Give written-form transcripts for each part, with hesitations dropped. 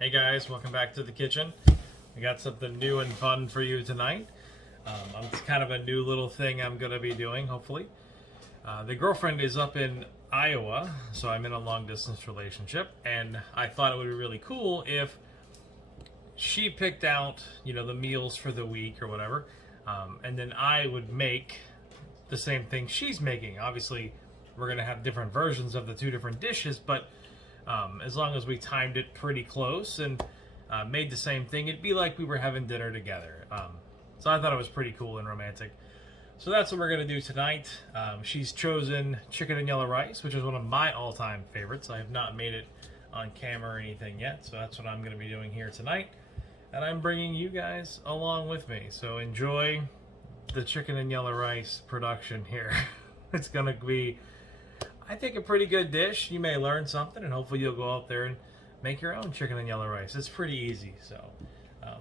Hey guys, welcome back to the kitchen. We got something new and fun for you tonight. It's kind of a new little thing I'm going to be doing, hopefully. The girlfriend is up in Iowa, so I'm in a long distance relationship, and I thought it would be really cool if she picked out, the meals for the week or whatever, and then I would make the same thing she's making. Obviously, we're going to have different versions of the two different dishes, but as long as we timed it pretty close and made the same thing, it'd be like we were having dinner together. So I thought it was pretty cool and romantic. So that's what we're going to do tonight. She's chosen chicken and yellow rice, which is one of my all-time favorites. I have not made it on camera or anything yet, so that's what I'm going to be doing here tonight. And I'm bringing you guys along with me. So enjoy the chicken and yellow rice production here. It's going to be, I think, a pretty good dish. You may learn something, and hopefully you'll go out there and make your own chicken and yellow rice. It's pretty easy. So,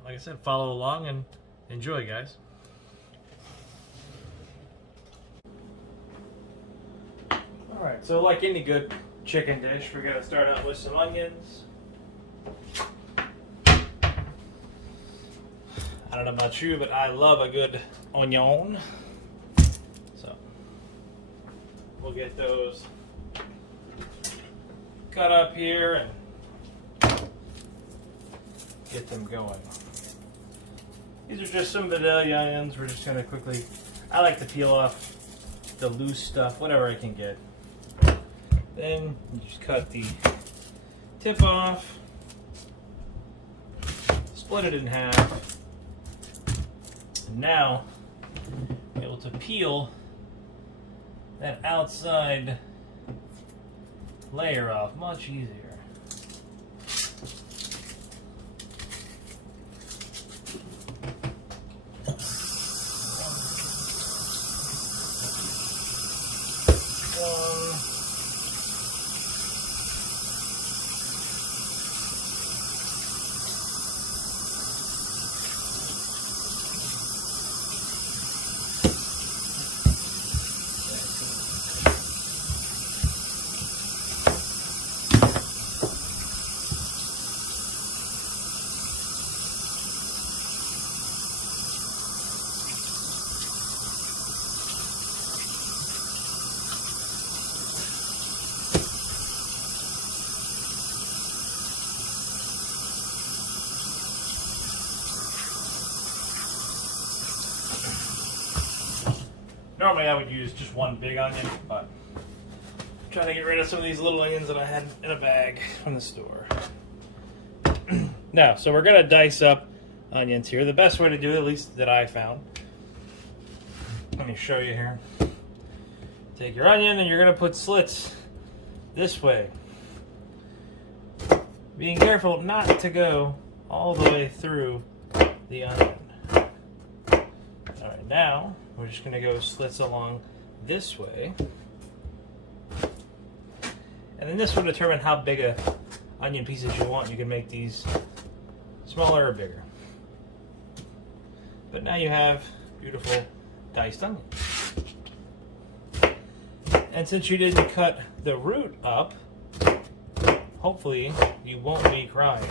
like I said, follow along and enjoy, guys. All right, so like any good chicken dish, we're gonna start out with some onions. I don't know about you, but I love a good onion. So we'll get those cut up here and get them going. These are just some vanilla onions. We're just gonna quickly, I like to peel off the loose stuff, whatever I can get. Then you just cut the tip off, split it in half, and now be able to peel that outside layer off much easier. Normally I would use just one big onion, but I'm trying to get rid of some of these little onions that I had in a bag from the store. Now, so we're going to dice up onions here. The best way to do it, at least that I found. Let me show you here. Take your onion and you're going to put slits this way. Being careful not to go all the way through the onion. Alright, now we're just going to go slits along this way. And then this will determine how big a onion pieces you want. You can make these smaller or bigger. But now you have beautiful diced onions. And since you didn't cut the root up, hopefully you won't be crying.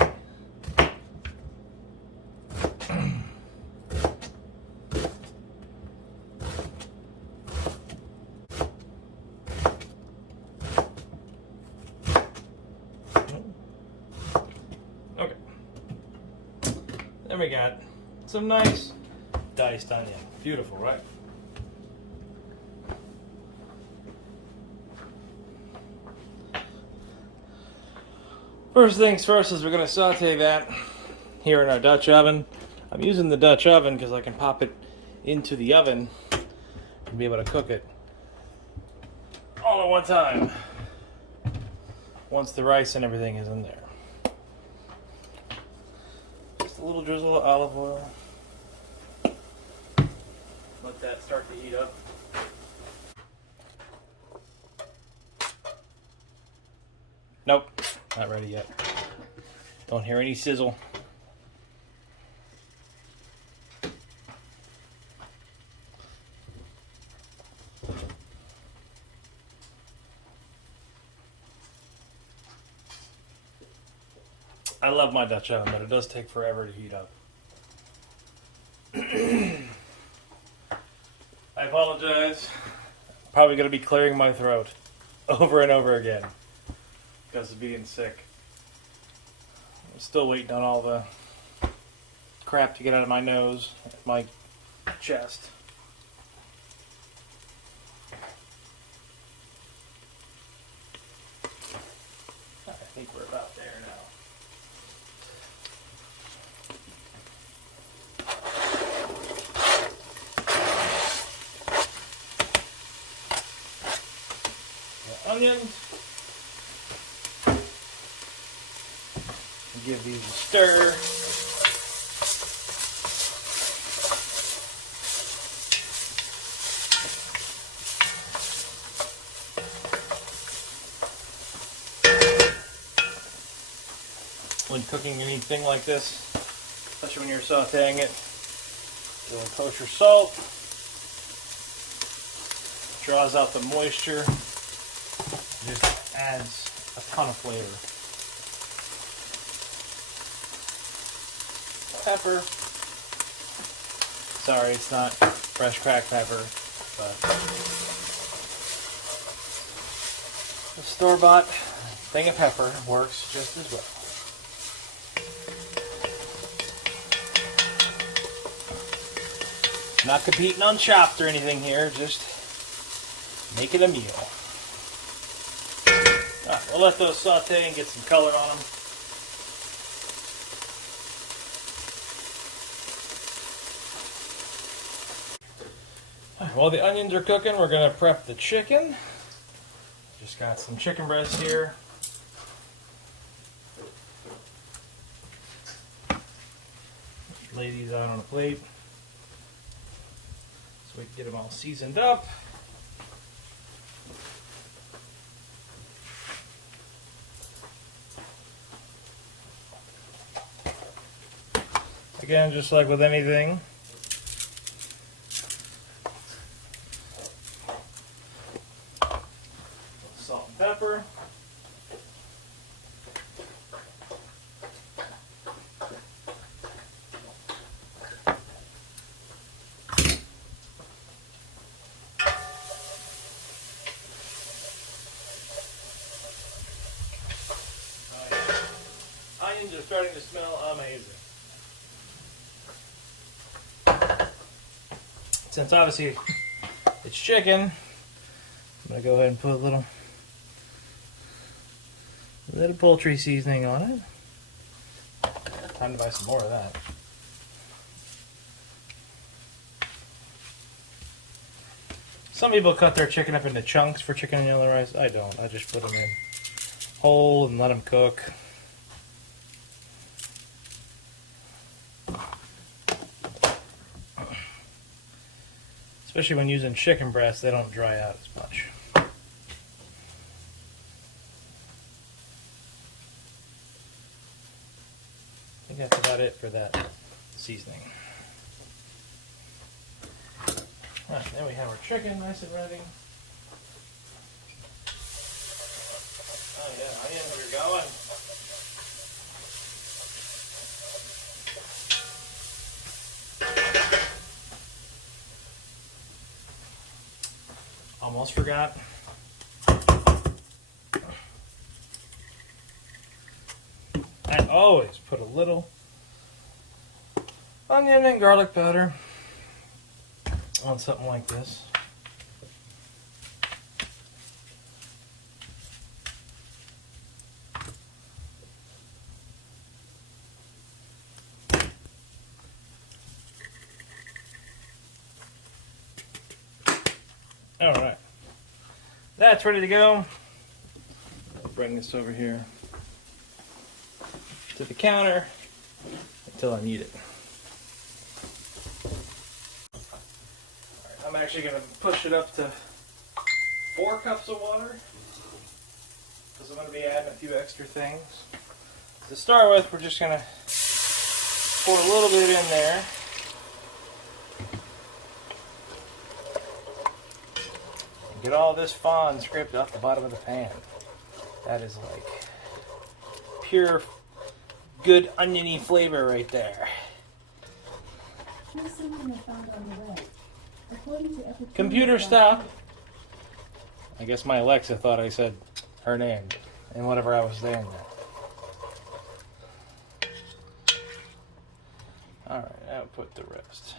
Okay. Then we got some nice diced onion. Beautiful, right? First things first is we're going to saute that here in our Dutch oven. I'm using the Dutch oven because I can pop it into the oven and be able to cook it all at one time once the rice and everything is in there. Just a little drizzle of olive oil. Let that start to heat up. Nope, not ready yet. Don't hear any sizzle. I love my Dutch oven, but it does take forever to heat up. I apologize. Probably going to be clearing my throat over and over again because of being sick. I'm still waiting on all the crap to get out of my nose and my chest. I think we're about there now. Onions. Give these a stir. When cooking anything like this, especially when you're sauteing it, you'll kosher salt. Draws out the moisture. Just adds a ton of flavor. Pepper. Sorry, it's not fresh cracked pepper, but the store-bought thing of pepper works just as well. Not competing on chopped or anything here, just make it a meal. Alright, we'll let those saute and get some color on them. Right, while the onions are cooking, we're going to prep the chicken. Just got some chicken breast here. Lay these out on a plate so we can get them all seasoned up. Again, just like with anything, salt and pepper. Oh, yeah. Onions are starting to smell amazing. Since obviously it's chicken, I'm gonna go ahead and put a little poultry seasoning on it. Time to buy some more of that. Some people cut their chicken up into chunks for chicken and yellow rice. I don't. I just put them in whole and let them cook. Especially when using chicken breasts, they don't dry out as much. I think that's about it for that seasoning. Alright, there we have our chicken nice and ready. Oh yeah, onions are going. Almost forgot. I always put a little onion and garlic powder on something like this. All right, that's ready to go. I'll bring this over here to the counter until I need it. All right, I'm actually going to push it up to 4 cups of water because I'm going to be adding a few extra things. To start with, we're just going to pour a little bit in there. Get all this fond scraped off the bottom of the pan. That is like pure good oniony flavor right there. Here's something I found on the web. According to Computer stop. I guess my Alexa thought I said her name and whatever I was saying there. Alright, I'll put the rest.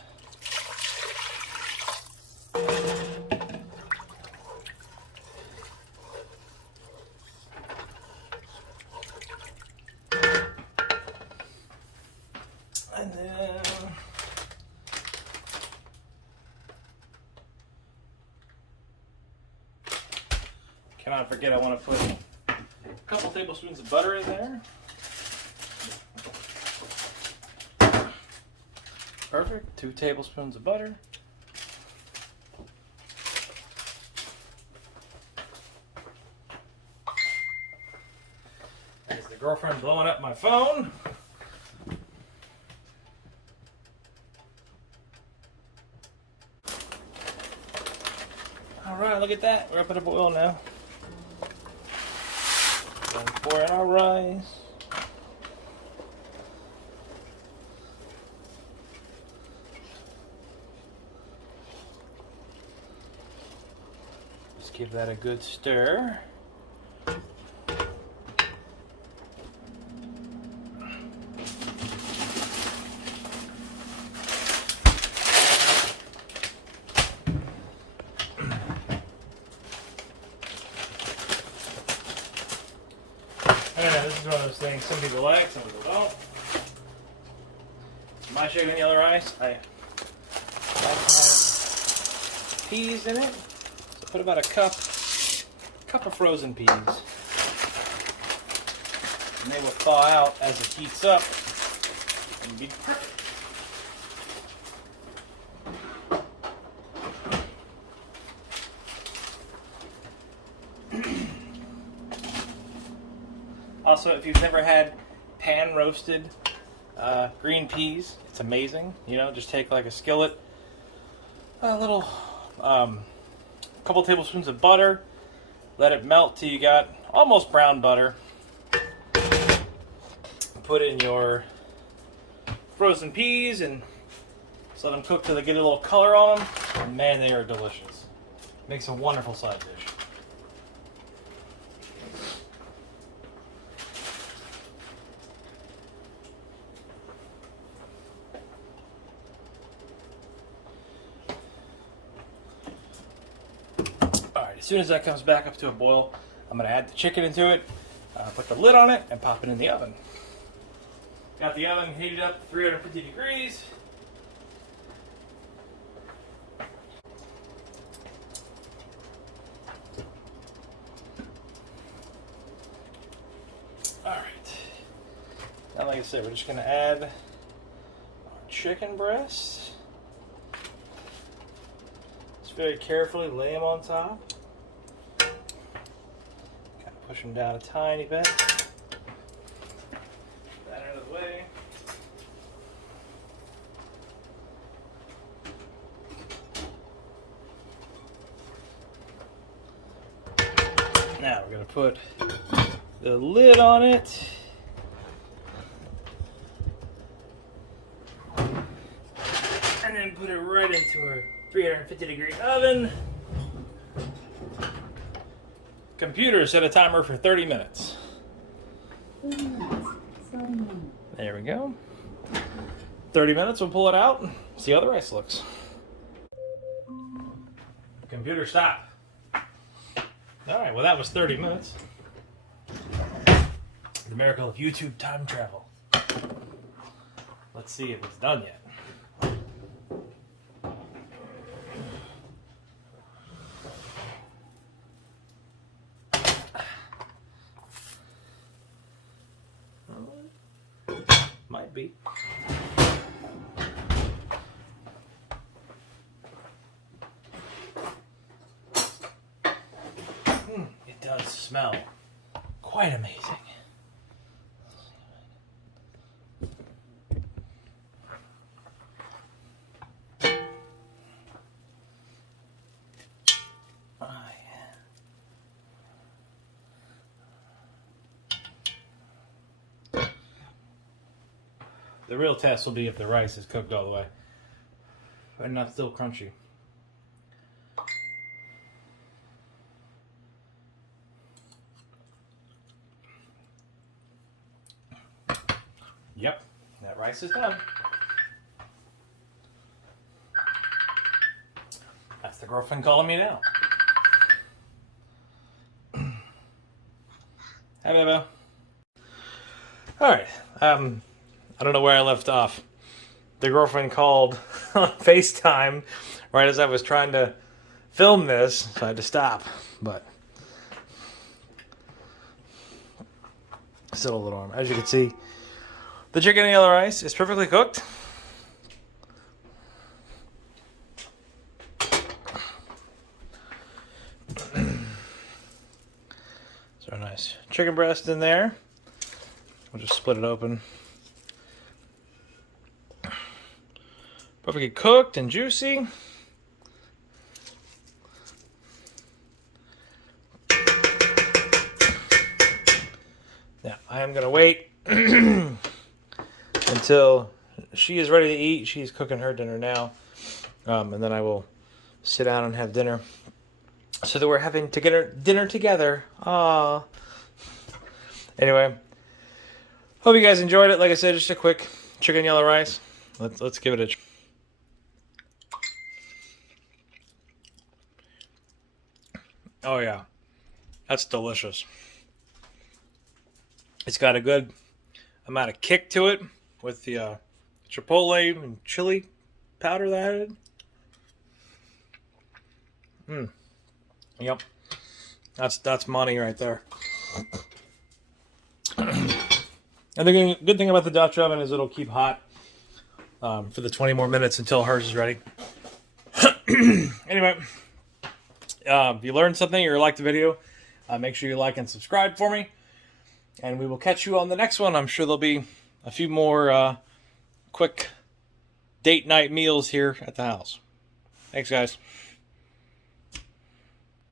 And then cannot forget I want to put a couple tablespoons of butter in there. Perfect. 2 tablespoons of butter. There's the girlfriend blowing up my phone. Alright, look at that. We're up at a boil now. Pour in our rice. Just give that a good stir. I don't know, this is one of those things some people like, some people don't. My chicken and yellow rice, I like to have peas in it. So put about a cup of frozen peas. And they will thaw out as it heats up and be perfect. Also, if you've never had pan roasted green peas, it's amazing. You know, just take like a skillet, a little, couple tablespoons of butter, let it melt till you got almost brown butter. Put in your frozen peas and just let them cook till they get a little color on them. And man, they are delicious. Makes a wonderful side dish. As soon as that comes back up to a boil, I'm going to add the chicken into it, put the lid on it, and pop it in the oven. Got the oven heated up to 350 degrees. Alright. Now, like I said, we're just going to add our chicken breast. Just very carefully lay them on top. Push them down a tiny bit. That out of the way. Now we're going to put the lid on it. And then put it right into our 350-degree oven. Computer set a timer for 30 minutes. 30 minutes. There we go. 30 minutes, we'll pull it out and see how the rice looks. Computer stop. Alright, well that was 30 minutes. The miracle of YouTube time travel. Let's see if it's done yet. Might be. It does smell quite amazing. The real test will be if the rice is cooked all the way and not still crunchy. Yep, that rice is done. That's the girlfriend calling me now. Hi, Bebo. All right. I don't know where I left off. The girlfriend called on FaceTime right as I was trying to film this, so I had to stop. But still a little warm. As you can see, the chicken and yellow rice is perfectly cooked. So nice chicken breast in there. We'll just split it open. Perfectly cooked and juicy. Now, I am going to wait until she is ready to eat. She's cooking her dinner now. And then I will sit down and have dinner. So that we're having dinner together. Aww. Anyway, hope you guys enjoyed it. Like I said, just a quick chicken yellow rice. Let's give it a try. Oh yeah, that's delicious. It's got a good amount of kick to it with the chipotle and chili powder that I added. Yep, that's money right there. And the good thing about the Dutch oven is it'll keep hot for the 20 more minutes until hers is ready. Anyway, if you learned something or liked the video, make sure you like and subscribe for me. And we will catch you on the next one. I'm sure there'll be a few more quick date night meals here at the house. Thanks, guys.